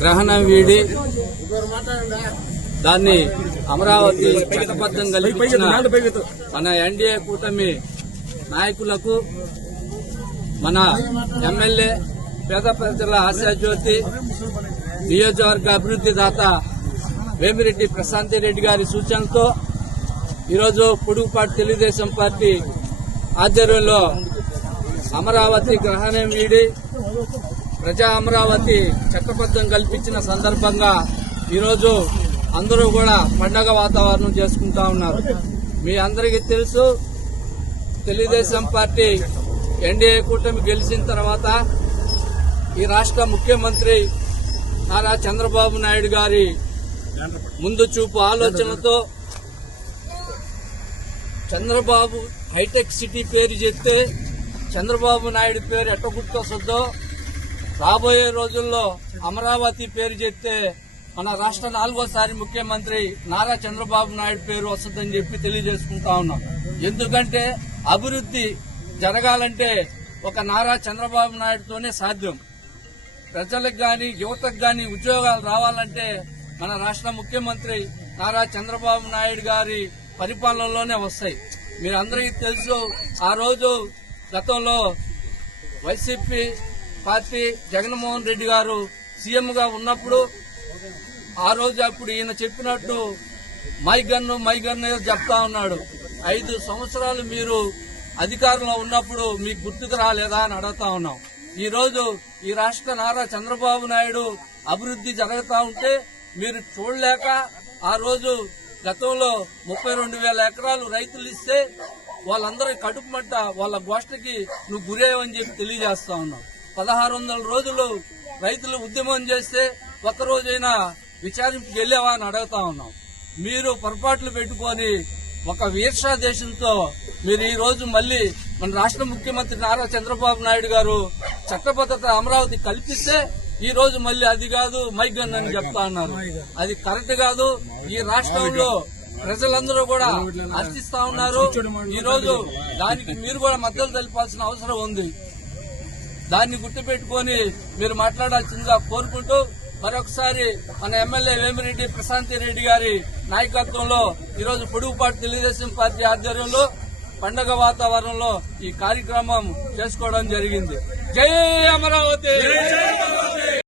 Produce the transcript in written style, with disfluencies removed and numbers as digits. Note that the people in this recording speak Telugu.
గ్రహణం వీడి దాన్ని అమరావతి చట్టబద్ధం కల్పించిన మన ఎన్డీఏ కూటమి నాయకులకు, మన ఎమ్మెల్యే పేద ప్రజల ఆశాజ్యోతి నియోజకవర్గ అభివృద్ది దాత వేమిరెడ్డి ప్రశాంత్ రెడ్డి గారి సూచనతో ఈరోజు పొడుగుపాటి తెలుగుదేశం పార్టీ ఆధ్వర్యంలో అమరావతి గ్రహణం వీడి ప్రజా అమరావతి చట్టబద్ధం కల్పించిన సందర్భంగా ఈరోజు అందరూ కూడా పండగ వాతావరణం చేసుకుంటా ఉన్నారు. మీ అందరికీ తెలుసు, తెలుగుదేశం పార్టీ ఎన్డీఏ కూటమి గెలిచిన తర్వాత ఈ రాష్ట్ర ముఖ్యమంత్రి నారా చంద్రబాబు నాయుడు గారి ముందు చూపు ఆలోచనతో చంద్రబాబు హైటెక్ సిటీ పేరు చెప్తే చంద్రబాబు నాయుడు పేరు ఎట్ట గుర్తొస్తుందో, రాబోయే రోజుల్లో అమరావతి పేరు చెప్తే మన రాష్ట్ర 4వసారి ముఖ్యమంత్రి నారా చంద్రబాబు నాయుడు పేరు వస్తుందని చెప్పి తెలియజేసుకుంటా ఉన్నాం. ఎందుకంటే అభివృద్ది జరగాలంటే ఒక నారా చంద్రబాబు నాయుడుతోనే సాధ్యం. ప్రజలకు గాని యువతకు గాని ఉద్యోగాలు రావాలంటే మన రాష్ట్ర ముఖ్యమంత్రి నారా చంద్రబాబు నాయుడు గారి పరిపాలనలోనే వస్తాయి. మీరందరికీ తెలుసు, ఆ రోజు గతంలో వైసీపీ పార్టీ జగన్మోహన్ రెడ్డి గారు సీఎంగా ఉన్నప్పుడు ఆ రోజు అప్పుడు ఈయన చెప్పినట్టు మై గన్ను చెప్తా ఉన్నాడు. 5 సంవత్సరాలు మీరు అధికారంలో ఉన్నప్పుడు మీకు గుర్తుకు రాలేదా అని అడుగుతా ఉన్నాం. ఈ రోజు ఈ రాష్ట్ర నారా చంద్రబాబు నాయుడు అభివృద్ది జరుగుతా ఉంటే మీరు చూడలేక ఆ రోజు గతంలో 32,000 ఎకరాలు రైతులు ఇస్తే వాళ్ళందరూ కడుపు మంట వాళ్ళ గోష్ఠకి నువ్వు గురేవని చెప్పి తెలియజేస్తా ఉన్నావు. 1600 రోజులు రైతులు ఉద్యమం చేస్తే ఒక్కరోజైనా విచారింపుకి వెళ్లేవా అని అడుగుతా ఉన్నాం. మీరు పొరపాట్లు పెట్టుకొని ఒక వీర్షా దేశంతో మీరు ఈ రోజు మళ్లీ మన రాష్ట్ర ముఖ్యమంత్రి నారా చంద్రబాబు నాయుడు గారు చట్టబద్ధత అమరావతి కల్పిస్తే ఈ రోజు మళ్లీ అది కాదు మై గన్ అని చెప్తా ఉన్నారు. అది కరెక్ట్ కాదు. ఈ రాష్ట్రంలో ప్రజలందరూ కూడా హర్షిస్తా ఉన్నారు. ఈ రోజు దానికి మీరు కూడా మద్దతు తెలపాల్సిన అవసరం ఉంది. దాన్ని గుర్తుపెట్టుకుని మీరు మాట్లాడాల్సిందిగా కోరుకుంటూ మరొకసారి మన ఎమ్మెల్యే వేమిరెడ్డి ప్రశాంత్ రెడ్డి గారి నాయకత్వంలో ఈరోజు పొడుగుపాటి తెలుగుదేశం పార్టీ ఆధ్వర్యంలో పండగ వాతావరణంలో ఈ కార్యక్రమం చేసుకోవడం జరిగింది. జై అమరావతి.